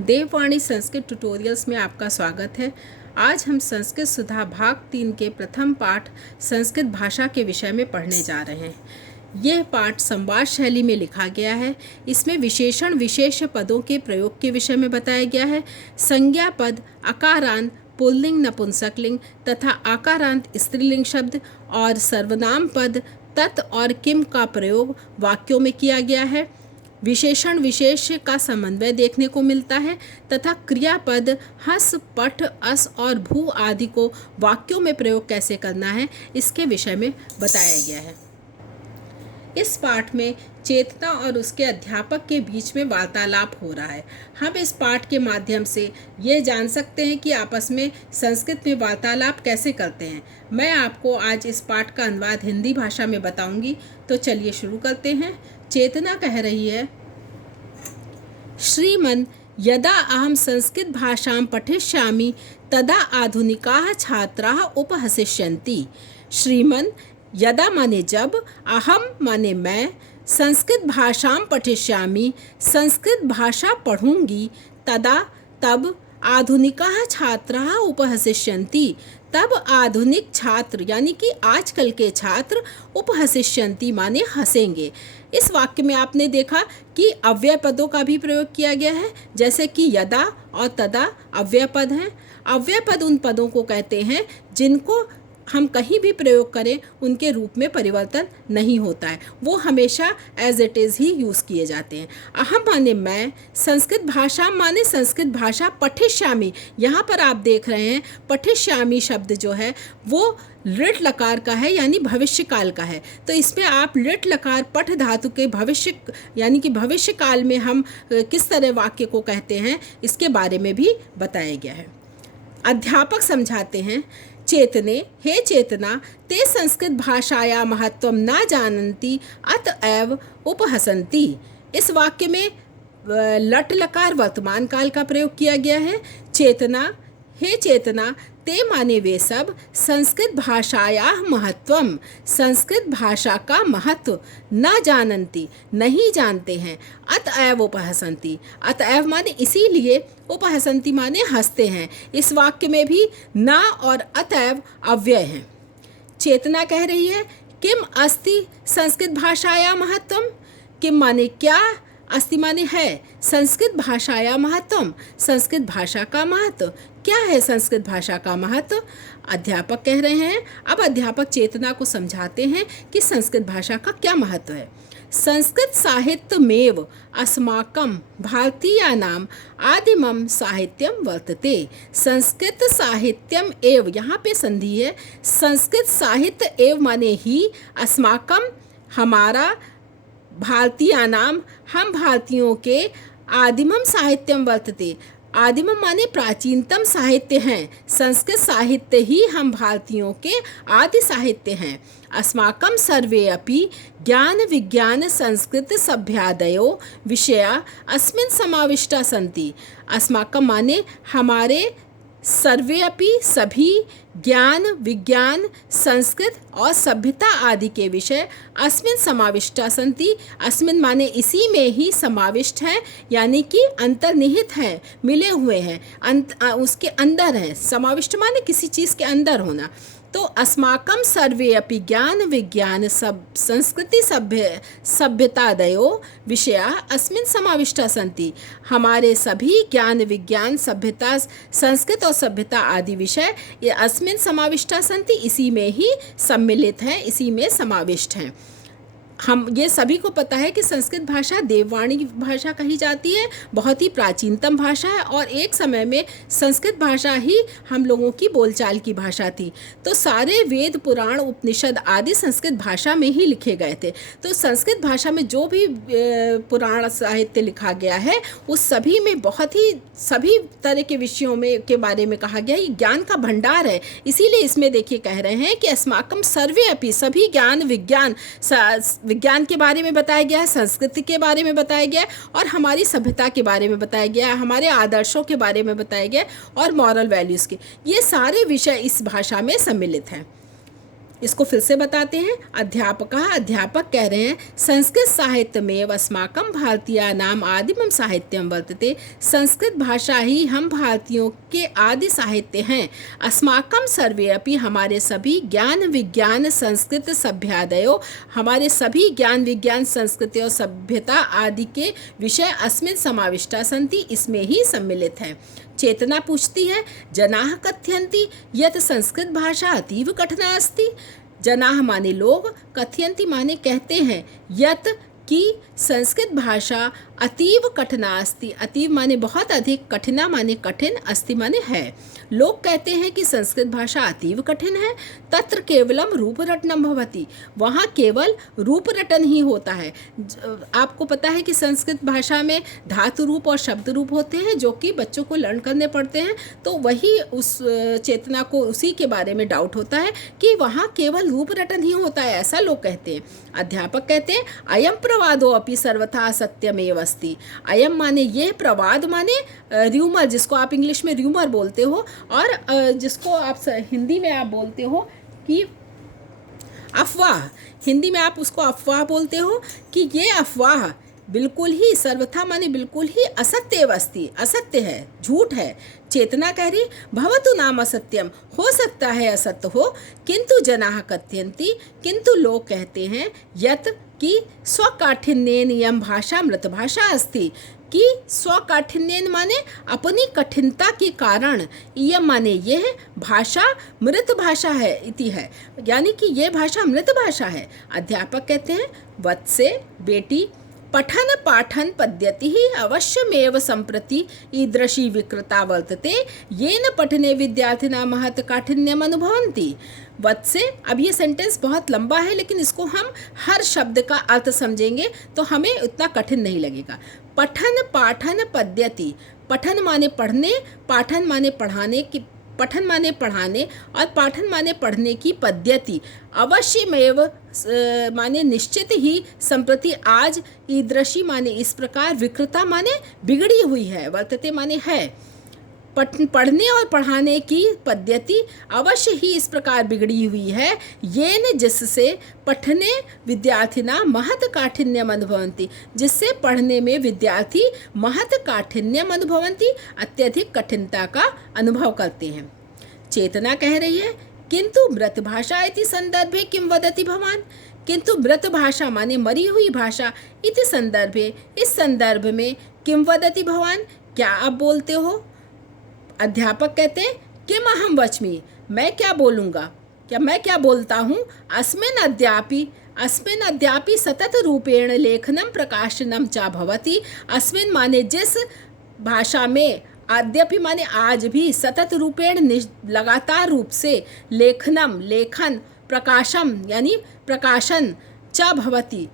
देववाणी संस्कृत ट्यूटोरियल्स में आपका स्वागत है। आज हम संस्कृत सुधा भाग 3 के प्रथम पाठ संस्कृत भाषा के विषय में पढ़ने जा रहे हैं। यह पाठ संवाद शैली में लिखा गया है। इसमें विशेषण विशेष पदों के प्रयोग के विषय में बताया गया है। संज्ञा पद, आकारांत पुल्लिंग नपुंसकलिंग तथा आकारांत स्त्रीलिंग शब्द और सर्वनाम पद तत् और किम का प्रयोग वाक्यों में किया गया है। विशेषण विशेष का समन्वय देखने को मिलता है तथा क्रियापद हस, पठ, अस और भू आदि को वाक्यों में प्रयोग कैसे करना है इसके विषय में बताया गया है। इस पाठ में चेतना और उसके अध्यापक के बीच में वार्तालाप हो रहा है। हम इस पाठ के माध्यम से ये जान सकते हैं कि आपस में संस्कृत में वार्तालाप कैसे करते हैं। मैं आपको आज इस पाठ का अनुवाद हिंदी भाषा में बताऊंगी। तो चलिए शुरू करते हैं। चेतना कह रही है, श्रीमन् यदा अहम संस्कृत भाषां पठिष्यामि तदा आधुनिकाः छात्राः उपहसिष्यन्ति। श्रीमन् यदा माने जब, अहम माने मैं, संस्कृत भाषां पठिष्यामि संस्कृत भाषा पढ़ूंगी, तदा तब, आधुनिकाः छात्राः उपहसिष्यन्ति तब आधुनिक छात्र यानी कि आजकल के छात्र उपहसिष्यन्ति माने हंसेंगे। इस वाक्य में आपने देखा कि अव्यय पदों का भी प्रयोग किया गया है, जैसे कि यदा और तदा अव्यय पद हैं। अव्यय पद उन पदों को कहते हैं जिनको हम कहीं भी प्रयोग करें उनके रूप में परिवर्तन नहीं होता है, वो हमेशा एज इट इज़ ही यूज़ किए जाते हैं। अहम माने मैं, संस्कृत भाषा माने संस्कृत भाषा, पठिष्यामि यहाँ पर आप देख रहे हैं पठिष्यामि शब्द जो है वो लिट लकार का है यानी भविष्य काल का है। तो इसमें आप लिट लकार पठ धातु के भविष्य यानी कि भविष्य काल में हम किस तरह वाक्य को कहते हैं इसके बारे में भी बताया गया है। अध्यापक समझाते हैं, चेतने हे चेतना ते संस्कृत भाषाया महत्वम न जानन्ति अतएव उपहसन्ति। इस वाक्य में लट लकार वर्तमान काल का प्रयोग किया गया है। चेतना हे चेतना ते माने वे सब संस्कृत भाषाया महत्वम संस्कृत भाषा का महत्व न जानन्ति नहीं जानते हैं, अतएव उपहसन्ति अतएव माने इसीलिए, उपहसन्ति माने हंसते हैं। इस वाक्य में भी न और अतएव अव्यय हैं। चेतना कह रही है, किम अस्ति संस्कृत भाषाया महत्वम। किम माने क्या, अस्ति माने है, संस्कृत भाषाया महत्वम संस्कृत भाषा का महत्व। क्या है संस्कृत भाषा का महत्व? अध्यापक कह रहे हैं। अब अध्यापक चेतना को समझाते हैं कि संस्कृत भाषा का क्या महत्व है। संस्कृत साहित्यमेव अस्माकं भारतीयानां आदिमं साहित्यम वर्तते। संस्कृत साहित्यम एव, यहाँ पे संधि है, संस्कृत साहित्य एव माने ही, अस्माकं हमारा, भारतीयानाम हम भारतीयों के, आदिमम साहित्यम वर्तते आदिमम माने प्राचीनतम साहित्य हैं। संस्कृत साहित्य ही हम भारतीयों के आदि साहित्य हैं। अस्माकं सर्वे अपि ज्ञान विज्ञान संस्कृत सभ्यादयो विषया अस्मिन् समाविष्टा सन्ति। अस्माकं माने हमारे, सर्वे अपि सभी, ज्ञान विज्ञान संस्कृत और सभ्यता आदि के विषय अस्मिन् समाविष्टा सन्ति। अस्मिन् माने इसी में ही समाविष्ट है यानी कि अंतर्निहित है, मिले हुए हैं, उसके अंदर है। समाविष्ट माने किसी चीज़ के अंदर होना। तो अस्माकं सर्वे अपि ज्ञान विज्ञान सब संस्कृति सभ्यतादयो विषया अस्मिन् समाविष्टा सन्ति। हमारे सभी ज्ञान विज्ञान सभ्यता संस्कृत और सभ्यता आदि विषय ये अस्मिन् समाविष्टा सन्ति, इसी में ही सम्मिलित हैं, इसी में समाविष्ट हैं। हम ये सभी को पता है कि संस्कृत भाषा देववाणी भाषा कही जाती है, बहुत ही प्राचीनतम भाषा है और एक समय में संस्कृत भाषा ही हम लोगों की बोलचाल की भाषा थी। तो सारे वेद पुराण उपनिषद आदि संस्कृत भाषा में ही लिखे गए थे। तो संस्कृत भाषा में जो भी पुराण साहित्य लिखा गया है उस सभी में बहुत ही सभी तरह के विषयों में के बारे में कहा गया। ये ज्ञान का भंडार है, इसीलिए इसमें देखिए कह रहे हैं कि अस्माकं सर्वे अपि सभी ज्ञान विज्ञान के बारे में बताया गया है, संस्कृति के बारे में बताया गया है और हमारी सभ्यता के बारे में बताया गया है, हमारे आदर्शों के बारे में बताया गया है और मॉरल वैल्यूज़ के। ये सारे विषय इस भाषा में सम्मिलित हैं। इसको फिर से बताते हैं। अध्यापक कह रहे हैं संस्कृत साहित्य में अस्माकं भारतीयानाम आदिमं साहित्यम वर्तते। संस्कृत भाषा ही हम भारतीयों के आदि साहित्य हैं। अस्माकं सर्वे अपि हमारे सभी ज्ञान विज्ञान संस्कृत सभ्यादयो, हमारे सभी ज्ञान विज्ञान संस्कृति और सभ्यता आदि के विषय अस्मिन् समाविष्टा सन्ति, इसमें ही सम्मिलित हैं। चेतना पूछती है जनाः कथयन्ति यत् संस्कृत भाषा अतीव कठिना अस्ति। जनाः माने लोग, कथयन्ति माने कहते हैं, यत् कि संस्कृत भाषा अतीव कठिना अस्ति। अतीव माने बहुत अधिक, कठिना माने कठिन, अस्ति माने है। लोग कहते हैं कि संस्कृत भाषा अतीव कठिन है। तत्र केवलम रूपरटनम भवति, वहाँ केवल रूपरटन ही होता है। आपको पता है कि संस्कृत भाषा में धातु रूप और शब्द रूप होते हैं जो कि बच्चों को लर्न करने पड़ते हैं। तो वही उस चेतना को उसी के बारे में डाउट होता है कि वहाँ केवल रूपरटन ही होता है, ऐसा लोग कहते हैं। अध्यापक कहते हैं अयम प्रवादो अपि सर्वथा सत्यमेव अस्ति। अयम माने ये, प्रवाद माने र्यूमर, जिसको आप इंग्लिश में र्यूमर बोलते हो, और जिसको आप हिंदी में आप बोलते हो कि अफवाह, हिंदी में आप उसको अफवाह बोलते हो, कि ये अफवाह बिल्कुल ही, सर्वथा माने बिल्कुल ही असत्य अस्ति, असत्य है, झूठ है। चेतना कह रही भवतु नाम असत्यम, हो सकता है असत्य हो, किंतु जनाः कथयन्ति, किंतु लोग कहते हैं, यत् कि स्वकाठिन्येन इयं भाषा मृत भाषा अस्ति, कि स्वकाठिन्येन माने अपनी कठिनता के कारण, इयं माने यह भाषा मृत भाषा है, इति है, यानी कि यह भाषा मृत भाषा है। अध्यापक कहते हैं वत्से बेटी, पठन पाठन पद्धति ही अवश्यमेव संप्रति ईदृशी विकृता वर्तते, येन पठने विद्यार्थिना महत् काठिन्यम अनुभवन्ति। वत्से, अब ये सेंटेंस बहुत लंबा है, लेकिन इसको हम हर शब्द का अर्थ समझेंगे तो हमें उतना कठिन नहीं लगेगा। पठन पाठन पद्धति, पठन माने पढ़ने, पाठन माने पढ़ाने की, पठन माने पढ़ाने और पाठन माने पढ़ने की पद्धति, अवश्यमेव माने निश्चित ही, संप्रति आज, ईदृशी माने इस प्रकार, विकृता माने बिगड़ी हुई है, वर्तते माने है। पढ़ने और पढ़ाने की पद्धति अवश्य ही इस प्रकार बिगड़ी हुई है, येन जिससे पठने विद्यार्थिना महत काठिन्यम अनुभवन्ति, जिससे पढ़ने में विद्यार्थी महत काठिन्यम अनुभवन्ति, अत्यधिक कठिनता का अनुभव करते हैं। चेतना कह रही है किंतु मृत भाषा इति संदर्भे किम वदति भवान, किंतु मृत भाषा माने मरी हुई भाषा, इति संदर्भे, इस संदर्भ में, किम वदति भवान, क्या आप बोलते हो। अध्यापक कहते हैं किम अहम वच्मि, मैं क्या बोलूँगा, क्या मैं क्या बोलता हूँ। अस्मिन् अद्यापि सतत रूपेण लेखनम प्रकाशनम च भवति। अस्मिन् माने जिस भाषा में, अद्यापि माने आज भी, सतत रूपेण लगातार रूप से, लेखनम लेखन, प्रकाशम यानी प्रकाशन, च भवति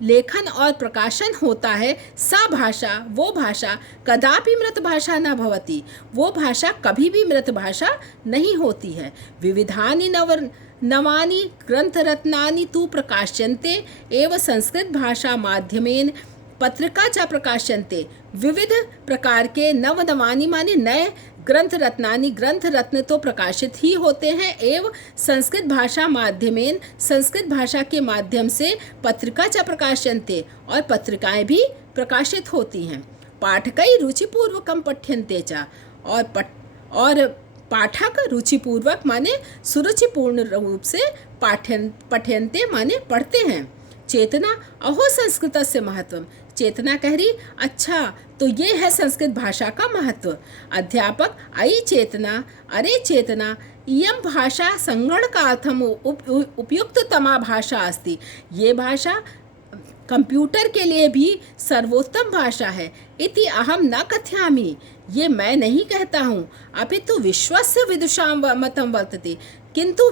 लेखन और प्रकाशन होता है, सा भाषा वो भाषा, कदापि मृत भाषा न भवति, वो भाषा कभी भी मृत भाषा नहीं होती है। विविधानि नवानि ग्रंथरत्नानि तु प्रकाश्यन्ते एव संस्कृत भाषा माध्यमेन पत्रिका च प्रकाश्यन्ते। विविध प्रकार के नवनवानि माने नए, ग्रंथ रत्नानि, ग्रंथ रत्न तो प्रकाशित ही होते हैं, एवं संस्कृत भाषा माध्यमेन, संस्कृत भाषा के माध्यम से पत्रिका च प्रकाश्यन्ते, और पत्रिकाएं भी प्रकाशित होती हैं। पाठकै रुचिपूर्वकं पठ्यन्ते च, और पाठक रुचिपूर्वक माने सुरुचिपूर्ण रूप से पठ्यन्ते माने पढ़ते हैं। चेतना अहो संस्कृतस्य महत्वम, चेतना कह रही अच्छा तो ये है संस्कृत भाषा का महत्व। अध्यापक अयि चेतना, अरे चेतना, इयं भाषा संगणकार्थम उपयुक्ततमा भाषा अस्ति, ये भाषा कंप्यूटर के लिए भी सर्वोत्तम भाषा है। इति अहम न कथयामि, ये मैं नहीं कहता हूँ, अपितु विश्वस्य विदुषां मतं वर्तते, किंतु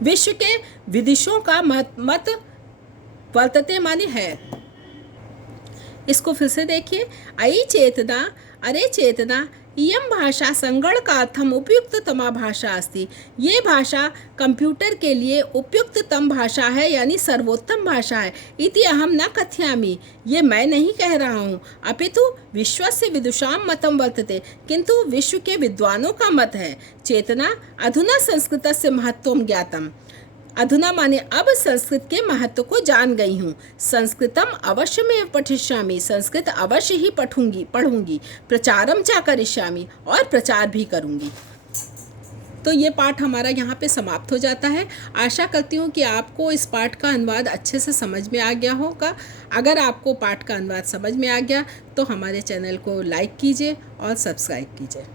विश्व के विदिशों का मत वर्तते माने है। इसको फिर से देखिए, अयि चेतना, अरे चेतना, इयं भाषा संगणकार्थम् उपयुक्ततमा भाषा अस्ति। ये भाषा कंप्यूटर के लिए उपयुक्ततम भाषा है, यानी सर्वोत्तम भाषा है। इति अहम न कथयामि, ये मैं नहीं कह रहा हूँ, अपितु विश्वस्य विदुषां मतं वर्तते, किंतु विश्व के विद्वानों का मत है। चेतना अधुना संस्कृतस्य महत्वं ज्ञातम्। अधुना माने अब संस्कृत के महत्व को जान गई हूँ। संस्कृतम अवश्यमेव पठिष्यामि, संस्कृत अवश्य ही पढ़ूंगी। प्रचारम च करिष्यामि, और प्रचार भी करूंगी। तो ये पाठ हमारा यहाँ पे समाप्त हो जाता है। आशा करती हूँ कि आपको इस पाठ का अनुवाद अच्छे से समझ में आ गया होगा। अगर आपको पाठ का अनुवाद समझ में आ गया तो हमारे चैनल को लाइक कीजिए और सब्सक्राइब कीजिए।